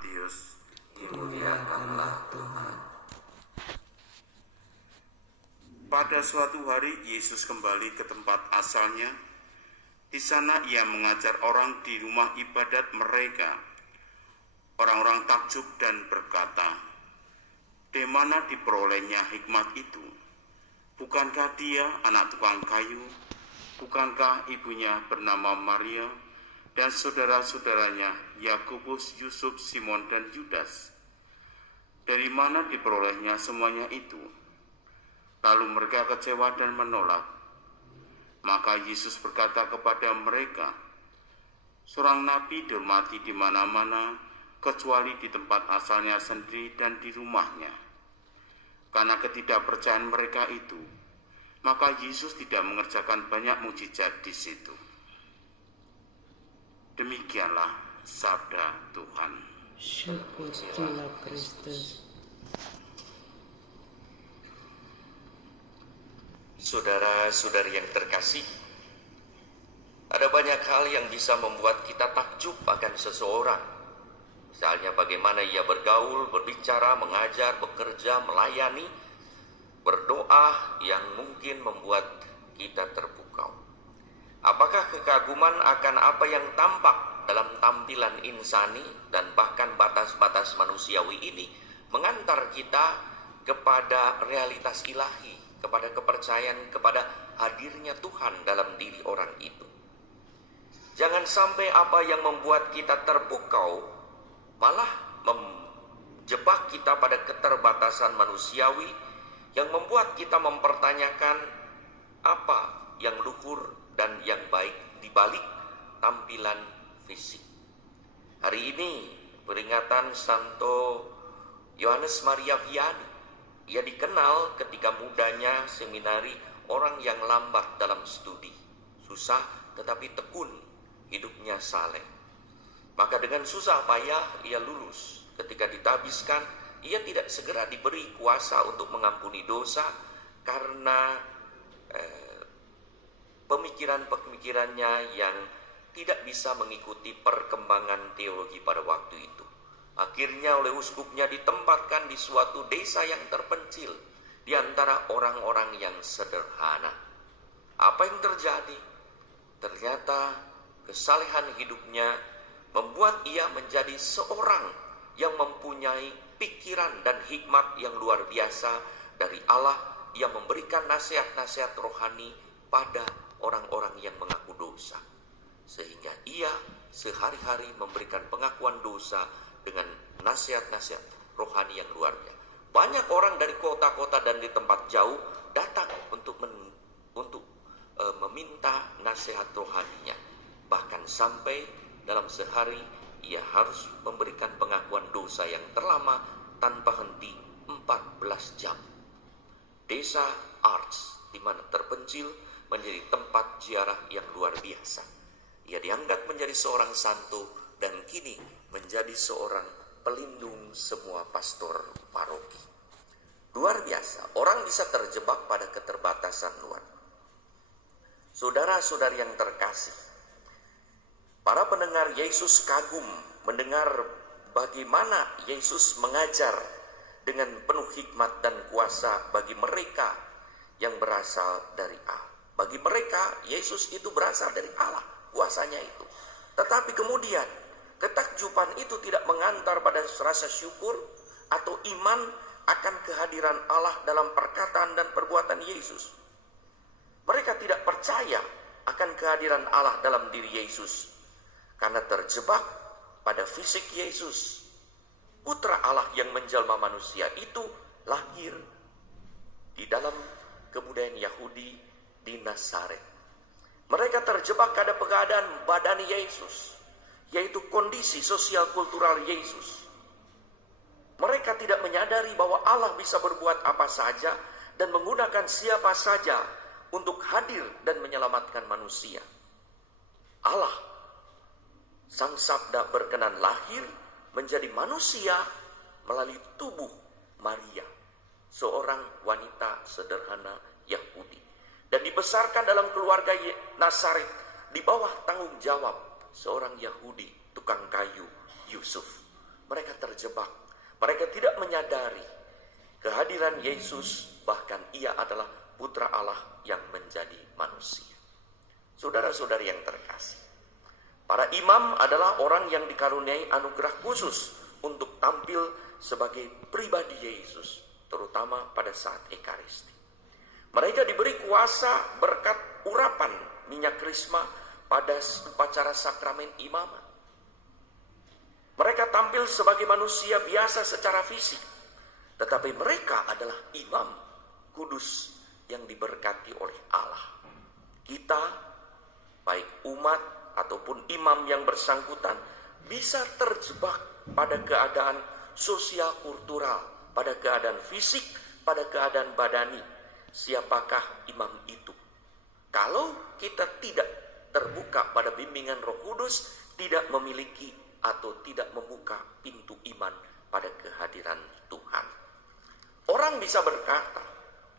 Matius. Dimuliakanlah Tuhan. Pada suatu hari Yesus kembali ke tempat asalnya. Di sana ia mengajar orang di rumah ibadat mereka. Orang-orang takjub dan berkata, "Di mana diperolehnya hikmat itu? Bukankah dia anak tukang kayu? Bukankah ibunya bernama Maria dan saudara-saudaranya Yakobus, Yusuf, Simon, dan Yudas? Dari mana diperolehnya semuanya itu?" Lalu mereka kecewa dan menolak. Maka Yesus berkata kepada mereka, "Seorang nabi dihormati di mana-mana, kecuali di tempat asalnya sendiri dan di rumahnya." Karena ketidakpercayaan mereka itu, maka Yesus tidak mengerjakan banyak mukjizat di situ. Demikianlah sabda Tuhan. Syukurlah Kristus. Saudara-saudari yang terkasih, ada banyak hal yang bisa membuat kita takjub akan seseorang. Misalnya bagaimana ia bergaul, berbicara, mengajar, bekerja, melayani, berdoa yang mungkin membuat kita terpukau. Apakah kekaguman akan apa yang tampak dalam tampilan insani dan bahkan batas-batas manusiawi ini mengantar kita kepada realitas ilahi, kepada kepercayaan, kepada hadirnya Tuhan dalam diri orang itu? Jangan sampai apa yang membuat kita terpukau malah menjebak kita pada keterbatasan manusiawi yang membuat kita mempertanyakan apa yang luhur dan yang baik di balik tampilan fisik. Hari ini peringatan Santo Yohanes Maria Vianney. Ia dikenal ketika mudanya seminari orang yang lambat dalam studi, susah tetapi tekun, hidupnya saleh. Maka dengan susah payah ia lulus. Ketika ditabiskan, ia tidak segera diberi kuasa untuk mengampuni dosa karena pemikiran-pemikirannya yang tidak bisa mengikuti perkembangan teologi pada waktu itu. Akhirnya oleh uskupnya ditempatkan di suatu desa yang terpencil di antara orang-orang yang sederhana. Apa yang terjadi? Ternyata kesalehan hidupnya membuat ia menjadi seorang yang mempunyai pikiran dan hikmat yang luar biasa dari Allah. Ia memberikan nasihat-nasihat rohani pada orang-orang yang mengaku dosa, sehingga ia sehari-hari memberikan pengakuan dosa dengan nasihat-nasihat rohani yang luar biasa. Banyak orang dari kota-kota dan di tempat jauh datang untuk meminta nasihat rohaninya. Bahkan sampai dalam sehari ia harus memberikan pengakuan dosa yang terlama tanpa henti 14 jam. Desa Arts di mana terpencil menjadi tempat ziarah yang luar biasa. Ia diangkat menjadi seorang santo dan kini menjadi seorang pelindung semua pastor paroki. Luar biasa, orang bisa terjebak pada keterbatasan luar. Saudara-saudari yang terkasih, para pendengar Yesus kagum mendengar bagaimana Yesus mengajar dengan penuh hikmat dan kuasa bagi mereka yang berasal dari Allah. Bagi mereka, Yesus itu berasal dari Allah, kuasanya itu. Tetapi kemudian, ketakjuban itu tidak mengantar pada rasa syukur atau iman akan kehadiran Allah dalam perkataan dan perbuatan Yesus. Mereka tidak percaya akan kehadiran Allah dalam diri Yesus karena terjebak pada fisik Yesus. Putra Allah yang menjelma manusia itu lahir di dalam kebudayaan Yahudi di Nazaret. Mereka terjebak pada keadaan badan Yesus, yaitu kondisi sosial kultural Yesus. Mereka tidak menyadari bahwa Allah bisa berbuat apa saja dan menggunakan siapa saja untuk hadir dan menyelamatkan manusia. Allah, Sang Sabda berkenan lahir menjadi manusia melalui tubuh Maria, seorang wanita sederhana Yahudi, dan dibesarkan dalam keluarga Nazaret di bawah tanggung jawab seorang Yahudi tukang kayu, Yusuf. mereka terjebak. Mereka tidak menyadari kehadiran Yesus, bahkan ia adalah putra Allah yang menjadi manusia. Saudara-saudari yang terkasih, para imam adalah orang yang dikaruniai anugerah khusus untuk tampil sebagai pribadi Yesus, terutama pada saat Ekaristi. Mereka diberi kuasa berkat urapan minyak krisma pada upacara sakramen imamat. Mereka tampil sebagai manusia biasa secara fisik, tetapi mereka adalah imam kudus yang diberkati oleh Allah. Kita, baik umat ataupun imam yang bersangkutan, bisa terjebak pada keadaan sosial kultural, pada keadaan fisik, pada keadaan badani. Siapakah imam itu? Kalau kita tidak terbuka pada bimbingan Roh Kudus, tidak memiliki atau tidak membuka pintu iman pada kehadiran Tuhan. Orang bisa berkata,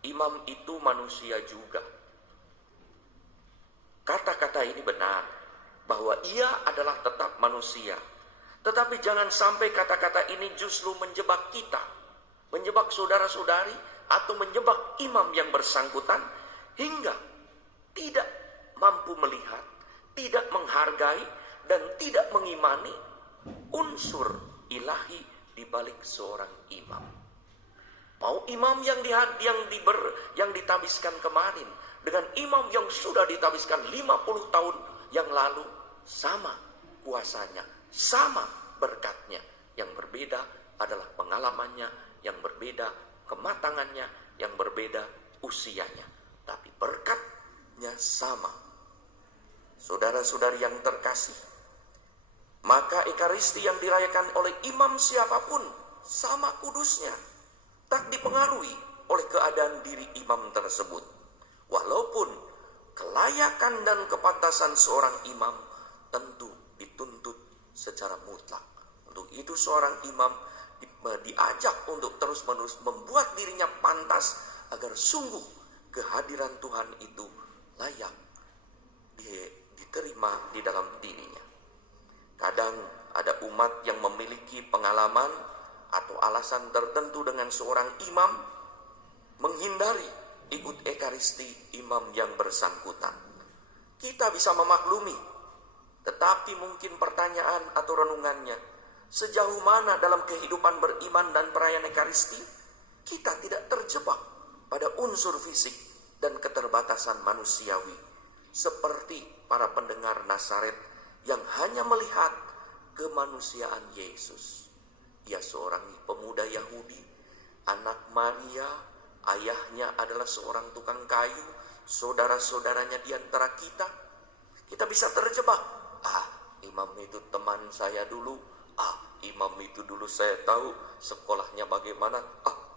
imam itu manusia juga. Kata-kata ini benar, bahwa ia adalah tetap manusia. Tetapi jangan sampai kata-kata ini justru menjebak kita, menjebak saudara-saudari, atau menjebak imam yang bersangkutan, hingga tidak mampu melihat, tidak menghargai, dan tidak mengimani unsur ilahi di balik seorang imam. Mau imam yang ditabiskan kemarin dengan imam yang sudah ditabiskan 50 tahun yang lalu, sama kuasanya, sama berkatnya. Yang berbeda adalah pengalamannya, yang berbeda kematangannya, yang berbeda usianya. Tapi berkatnya sama. Saudara-saudari yang terkasih, maka Ekaristi yang dirayakan oleh imam siapapun sama kudusnya, tak dipengaruhi oleh keadaan diri imam tersebut. Walaupun kelayakan dan kepantasan seorang imam tentu dituntut secara mutlak. Untuk itu seorang imam diajak untuk terus-menerus membuat dirinya pantas agar sungguh kehadiran Tuhan itu layak diterima di dalam dirinya. Kadang ada umat yang memiliki pengalaman atau alasan tertentu dengan seorang imam menghindari ikut Ekaristi imam yang bersangkutan. Kita bisa memaklumi, tetapi mungkin pertanyaan atau renungannya, sejauh mana dalam kehidupan beriman dan perayaan Ekaristi kita tidak terjebak pada unsur fisik dan keterbatasan manusiawi, seperti para pendengar Nazaret yang hanya melihat kemanusiaan Yesus. Ia seorang pemuda Yahudi, anak Maria, ayahnya adalah seorang tukang kayu, saudara-saudaranya di antara kita. Kita bisa terjebak. Imam itu teman saya dulu. Imam itu dulu saya tahu sekolahnya bagaimana.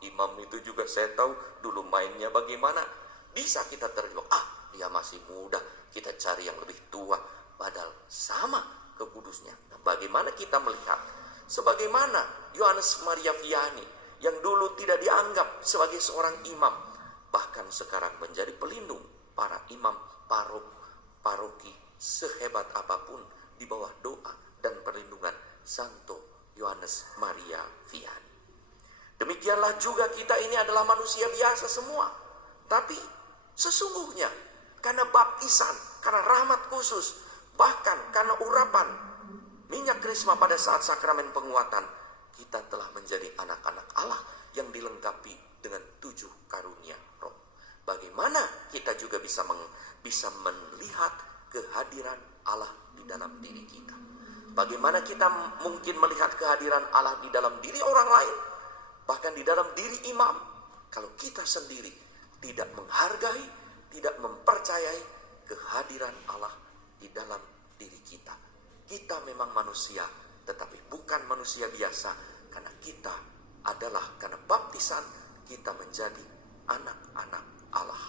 Imam itu juga saya tahu dulu mainnya bagaimana. Bisa kita terjebak. Dia masih muda, kita cari yang lebih tua. Padahal sama kekudusnya. Nah, bagaimana kita melihat? Sebagaimana Yohanes Maria Vianney yang dulu tidak dianggap sebagai seorang imam, bahkan sekarang menjadi pelindung para imam paroki sehebat apapun di bawah doa dan perlindungan Santo Yohanes Maria Vianney. Demikianlah juga kita ini adalah manusia biasa semua, tapi sesungguhnya karena baptisan, karena rahmat khusus, bahkan karena urapan minyak krisma pada saat sakramen penguatan, kita telah menjadi anak-anak Allah yang dilengkapi dengan 7 karunia roh. Bagaimana kita juga bisa melihat kehadiran Allah di dalam diri kita? Bagaimana kita mungkin melihat kehadiran Allah di dalam diri orang lain, bahkan di dalam diri imam, kalau kita sendiri tidak menghargai, tidak mempercayai kehadiran Allah di dalam diri kita? Kita memang manusia, tetapi bukan manusia biasa, karena kita adalah, karena baptisan kita menjadi anak-anak Allah.